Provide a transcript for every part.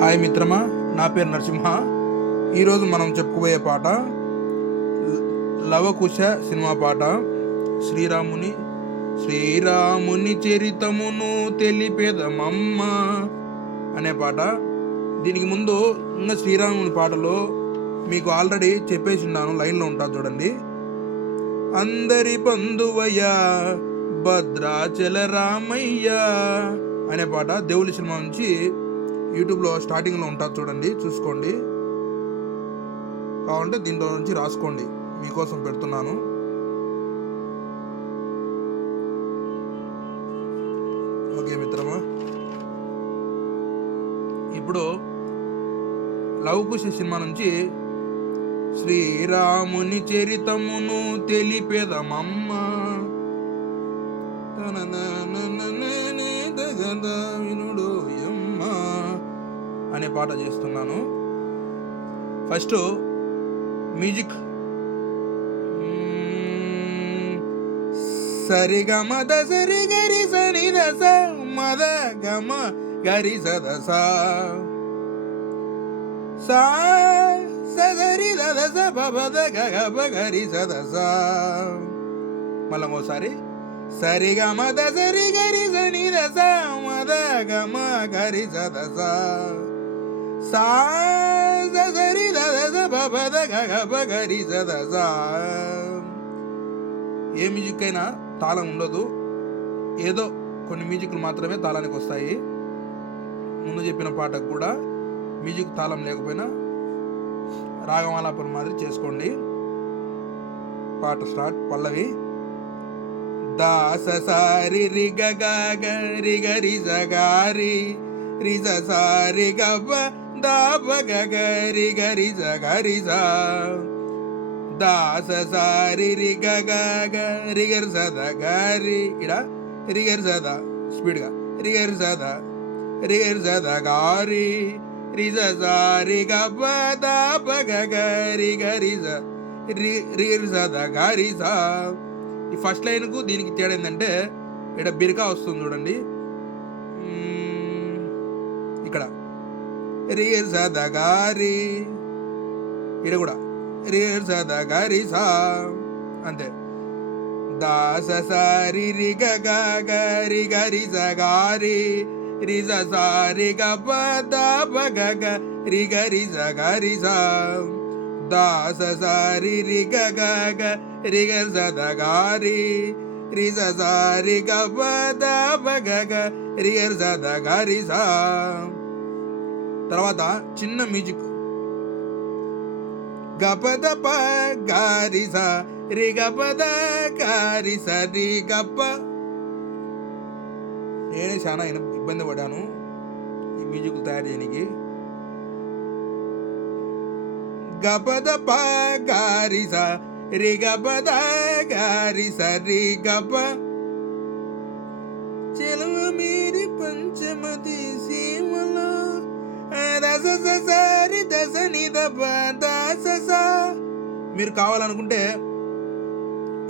Hi మిత్రమా, నా పేరు నరసింహ. ఈరోజు మనం చెప్పుకోబోయే పాట లవకుశ సినిమా పాట. శ్రీరాముని శ్రీరాముని చరితమును తెలిపేదమమ్మ అనే పాట. దీనికి ముందు ఇంకా శ్రీరాముని పాటలో మీకు ఆల్రెడీ చెప్పేసి ఉన్నాను, లైన్లో ఉంటా చూడండి. అందరి బంధువయ్య భద్రాచల రామయ్య అనే పాట దేవుడి సినిమా నుంచి యూట్యూబ్లో స్టార్టింగ్లో ఉంటుంది చూడండి, చూసుకోండి. కావాలంటే దీంట్లో నుంచి రాసుకోండి, మీకోసం పెడుతున్నాను. ఓకే మిత్రమా, ఇప్పుడు లవకుశ సినిమా నుంచి శ్రీరాముని చరితమును తెలిపేదమమ్మ వినుడు అనే పాట చేస్తున్నాను. ఫస్ట్ మ్యూజిక్ సరిగమ దసరి గరి సని దస మద గమ గరి సదస సా సరి దదస బబద గగ గరి సదస. మళ్ళీ ఇంకోసారి సరిగమ దసరి గరి సని దస మద గమ గరి సదస సా సరి దదస బబద గగ గరి సదస. ఏ మ్యూజిక్ అయినా తాళం ఉండదు, ఏదో కొన్ని మ్యూజిక్లు మాత్రమే తాళానికి వస్తాయి. ముందు చెప్పిన పాటకు కూడా మ్యూజిక్ తాళం లేకపోయినా రాగమాలాపన మాదిరి చేసుకోండి. పాట స్టార్ట్. పల్లవి దాస సారి రి గ రి గ రి జ గారి రి జ సారి గ బ దా బ గ రి గ రి జ గరి జ దాస సారి రి గ రి గ రి జ ద గారి ఇడ రి గ రి జ ద స్పీడ్గా రి గ రి జ ద రి గ రి జ ద గారి రి జ సారి గ బ దా బ గ రి గ రి జ రి రి జ ద గారి జ. ఈ ఫస్ట్ లైన్కు దీనికి తేడా ఏంటంటే ఇక్కడ బిరకా వస్తుంది చూడండి, ఇక్కడ రి జ ద గారి, ఇక్కడ కూడా రి జ ద గారి సా అంతే. దాస సారి రి గ రి గ రి జ గారి రి జ సారి గ ప దా బ గ రి గ రి జ గారి సా. దాస సారి రి గ రి గ జ ద గారి రి జ సారి గ ప దా బ గ రి గ జ ద గారి సా. తర్వాత చిన్న మ్యూజిక్ గపద ప గారి స రి గపద గారి స రి గప. నేనే చాలా ఇబ్బంది పడ్డాను ఈ మ్యూజిక్ తయారు చేయడానికి. గపద ప గారి స రి గపద గారి స రి గప. చెలవ మీరి పంచమతి సీమలో దస సారి దశ ని ద ప దాస సా. మీరు కావాలనుకుంటే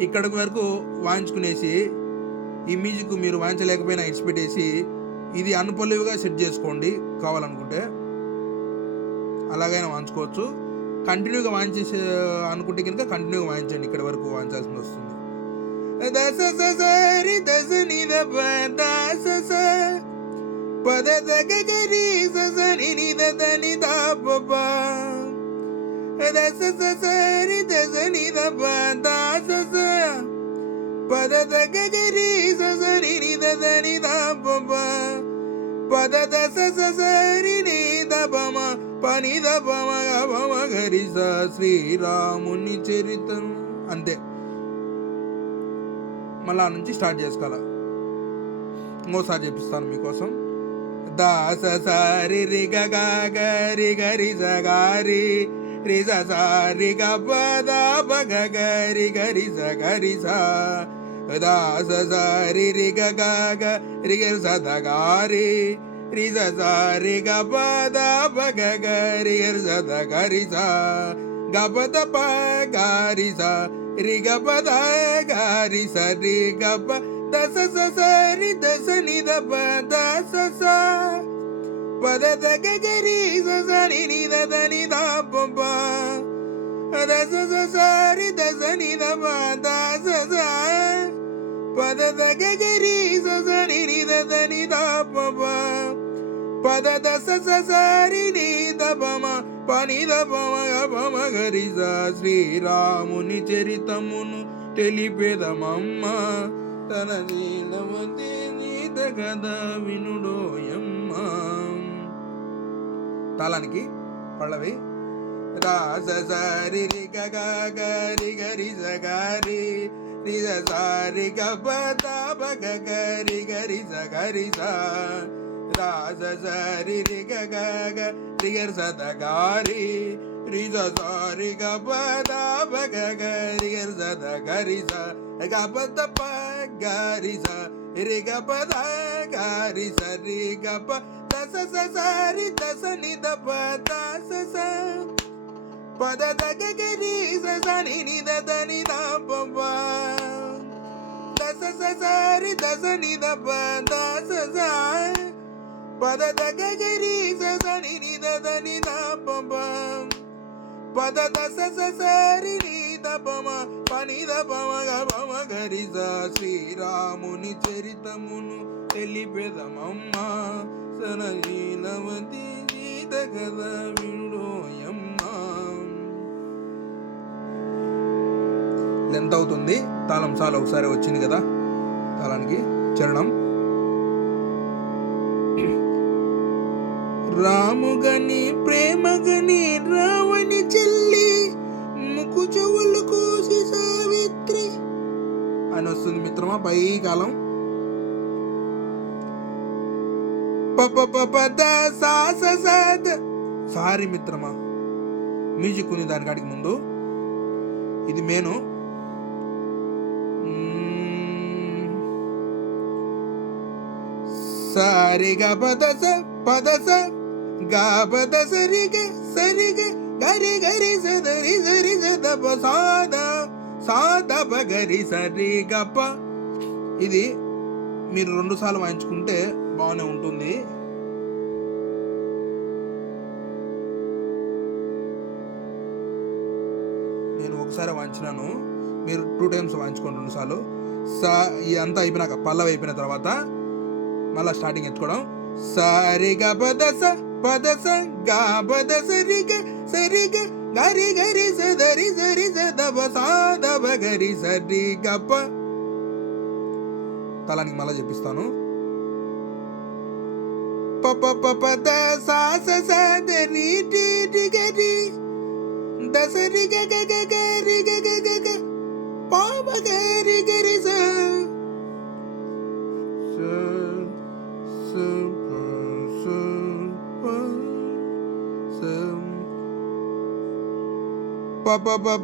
ఇక్కడికి వరకు వాయించుకునేసి ఈ మ్యూజిక్ మీరు వాయించలేకపోయినా ఇడిచిపెట్టేసి ఇది అన్పల్లివిగా సెట్ చేసుకోండి. కావాలనుకుంటే అలాగైనా వాయించుకోవచ్చు. కంటిన్యూగా వాయించేసి అనుకుంటే కనుక కంటిన్యూగా వాయించండి, ఇక్కడ వరకు వాయించాల్సి వస్తుంది. దశ సారి దశ ని ద ప దాస సా పద ద గ రి స స ని ని ద ద ని ద ప ప. దశ సారి దశ ని ద ప దాస సా పద ద గ రి స స ని ని ద ద ని ద ప ప. పద దశ సారి ని ద ప మ ప ని ద ప మ గ ప మ గ రి స. శ్రీరాముని చరితం అంతే. మళ్ళా నుంచి స్టార్ట్ చేసుకోవాలి. ఇంకోసారి చెప్పిస్తాను మీకోసం. దాస సారి రి గ రి గ రి జ గారి రి జ సారి గ ప దా బ గ రి గ రి జ గరి స. దాస సారి రి గ రి గ రి జ ద గారి రి జ సారి గ ప దా బ గ రి గ రి జ ద గరి స. గ ప ద ప గారి స రి గ ప ద గారి స రి గ ప దశ సరి దశ ని ద ప దశ స పద గరి సని నిద దని ద ప దస సరి దస నిద దాస పద గరి సని నిద దని ద పద దస సరి నిద పమ పనిద పమ గరి శ్రీరాముని చరితమును తెలిపేదమమ్మ తన నీలమతి నీత కథ వినుడోయమ్మ. తాళానికి పల్లవి రాస సారి రి గరి గరి సగారి రి సారి గప గరి గరి సగరి సా రాస సారి రి గరి గరి సదగారి రి సారి గప గరి గరి సదగరి సా గప గరి సా రి గప గరి సరి గప దస సరి దస నిద దాస పద గరి సని నిద దని ద దస సరి దస నిద దాస పద గరి సని నిద దని ద పద దస సరి నిద పనిద పమ గరి శ్రీరాముని చరితమును తెలిపెదమమ్మ సనలీలవతి గీత కథ వినుడోయమ్మ. ఎంత అవుతుంది? తాళం చాలా ఒకసారి వచ్చింది కదా. తాళానికి చరణం రాముగని ప్రేమగని రావణి చెల్లి ముక్కు చెవులు కోసి సావిత్రి అని వస్తుంది మిత్రమా పై కాలం. పద సారీ మిత్రమా, మ్యూజిక్ ఉంది దాని కాడికి ముందు. ఇది మేను. సారి గ పదస పదస గా పదస రిగ సరిగ గరి గరి సరి సరి సదప సాద సాదప గరి సరి గప. ఇది మీరు 2 సార్లు వాయించుకుంటే బాగానే ఉంటుంది. నేను ఒకసారి వాయించినాను, మీరు 2 టైమ్స్ వాయించుకోండి 2 సార్లు. ఇదంతా అయిపోయినాక పల్లవి అయిపోయిన తర్వాత మళ్ళా స్టార్టింగ్ ఎత్తుకోవడం. సారి గ పదస పదస గా పదస రిగ సరిగ గరి గరి సరి సరి సదప సాదప గరి సరి గప. తలానికి మళ్ళా చెప్పిస్తాను. పద సాస సరి టి టి గరి దసరి గ గ గ గరి గ గ గ గ పామ గరి గరి స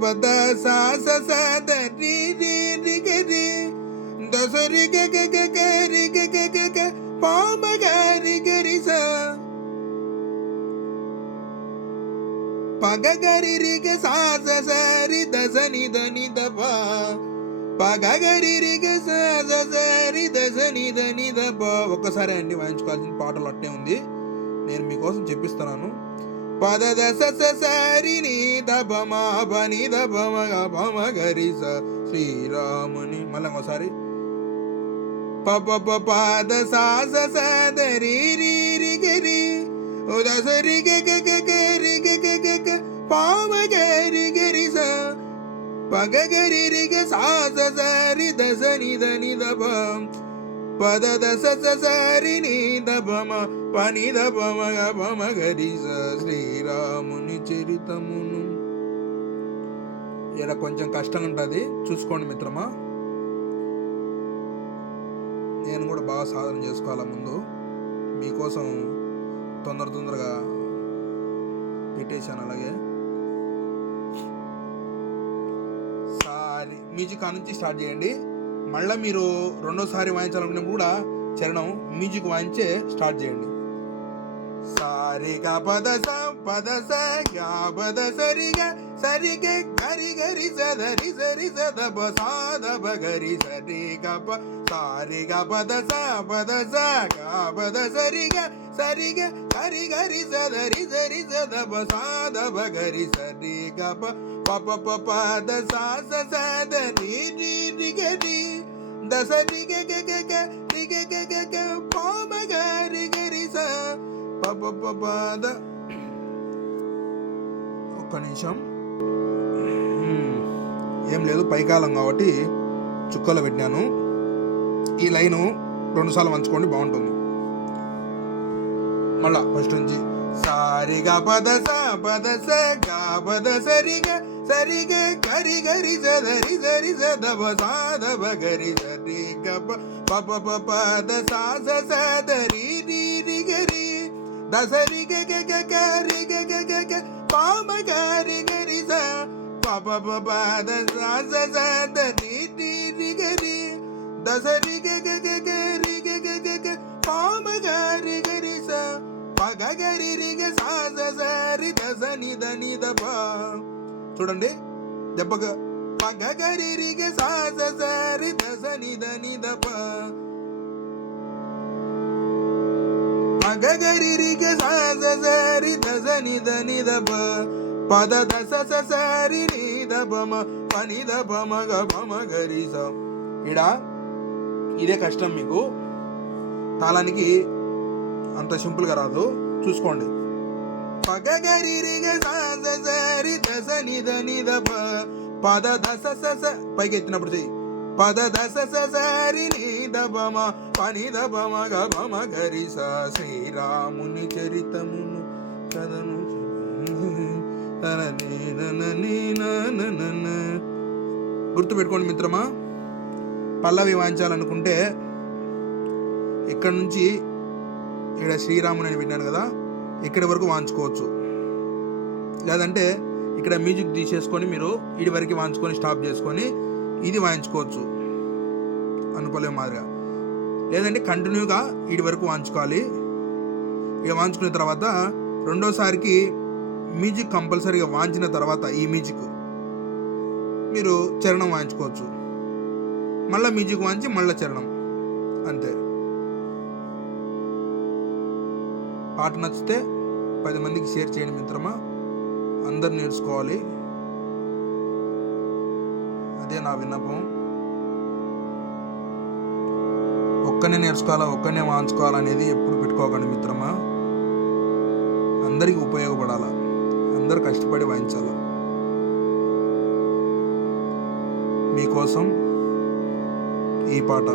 పద సాస సరి రి రి గరి దసరి గ గ గ గరి గ గ గ గ పామ గరి గరి స పగ గరి రి గ సాస సరి దస నిద నిద పగ గరి రి గ సాస సరి దస నిద నిద ఒక్కసారి అన్ని వాయించుకోవాల్సిన పాటలు అట్టే ఉంది, నేను మీకోసం చెప్పిస్తున్నాను. పద దస సరి నిద పమ పనిద పమ గరి స శ్రీరాముని. మళ్ళీ ఒకసారి పద సాస సరి రి రి గరి దస రి గ గ గ గరి గ గ గ గ పామ గరి గరి స పగ గరి రి గ సాస సరి దస నిద నిద పద దస సరి నిద పమ పనిద పమ గరి స శ్రీరాముని చరితమును. ఇలా కొంచెం కష్టంగా ఉంటుంది, చూసుకోండి మిత్రమా. నేను కూడా బాగా సాధన చేసుకోవాలా ముందు, మీకోసం తొందరగా పెట్టేశాను. అలాగే సారి మ్యూజిక్ నుంచి స్టార్ట్ చేయండి. మళ్ళీ మీరు 2వ సారి వాయించాలనుకున్నప్పుడు కూడా చరణం మ్యూజిక్ వాయించే స్టార్ట్ చేయండి. సారి సారి గ పద స గా పద సరి గ గరి గరి సరి సరి సద బ సాద బ గరి సరి గ ప సారి గ పద స గా పద సరి గ గరి గరి సరి సరి సద బ సాద బ గరి సరి గ ప ప ప ప ద సా స స ద రి రి రి గ రి ద స రి గ గ గ గ రి గ గ గ గ ప మ గ రి గ రి స ప ప ప ప ద ఒక్క నిమిషం. ఏం లేదు, పైకాలం కాబట్టి చుక్కలు పెట్టినాను. ఈ లైను 2 సార్లు వంచుకోండి, బాగుంటుంది. మళ్ళా ఫస్ట్ నుంచి సారి గ పద స గా పద సరి గ గరి గరి సరి సరి సద బ సాద బ గరి సరి గ ప ప ప ప ద సా స స ద రి రి రి గ రి ద స రి గ గ గ గ రి గ గ గ గ ప మ గ రి గ రి స ప ప ప ప ద సా స స ద రి రి రి గ రి ద స రి గ గ గ గ రి గ గ గ గ ప మ గ రి గ రి స ప గ గ రి రి గ సా స స రి ద స ని ద ని ద ప. చూడండి, దెబ్బగా ప గ గ రి రి గ సా స స రి ద స ని ద ని ద ప. ప గ గ రి రి గ సా స స రి ద స ని ద ని ద ప. ప ద ద స స స రి ని ద ప మ ప ని ద ప మ గ ప మ గ రి స. ఇదే కష్టం. మీకు తాళానికి అంత సింపుల్గా రాదు, చూసుకోండి. ప గ గ రి రి గ సా స స రి ద స ని ద ని ద ప. ప ద ద స స స పైకి ఎత్తినప్పుడు చెయ్యి. ప ద ద స స స రి ని ద ప మ ప ని ద ప మ గ ప మ గ రి స. శ్రీరాముని చరితమును కథను గుర్తుపెట్టుకోండి మిత్రమా. పల్లవి వాయించాలనుకుంటే ఇక్కడ నుంచి ఇక్కడ శ్రీరాముని అని విన్నాను కదా, ఇక్కడి వరకు వాయించుకోవచ్చు. లేదంటే ఇక్కడ మ్యూజిక్ తీసేసుకొని మీరు ఇడి వరకు వాయించుకొని స్టాప్ చేసుకొని ఇది వాయించుకోవచ్చు అనుకోలేము మాదిరిగా. లేదంటే కంటిన్యూగా ఇడి వరకు వాయించుకోవాలి. ఇక వాయించుకున్న తర్వాత రెండోసారికి మ్యూజిక్ కంపల్సరీగా వాయించిన తర్వాత ఈ మ్యూజిక్ మీరు చరణం వాయించుకోవచ్చు. మళ్ళీ మ్యూజిక్ వాయించి మళ్ళీ చరణం, అంతే. పాట నచ్చితే 10 మందికి షేర్ చేయండి మిత్రమా. అందరు నేర్చుకోవాలి, అదే నా విన్నపం. ఒక్కనే నేర్చుకోవాలా, ఒక్కనే వాయించుకోవాలనేది ఎప్పుడు పెట్టుకోకండి మిత్రమా. అందరికీ ఉపయోగపడాలా, అందరు కష్టపడి వాయించాలా. మీకోసం ఈ పాట.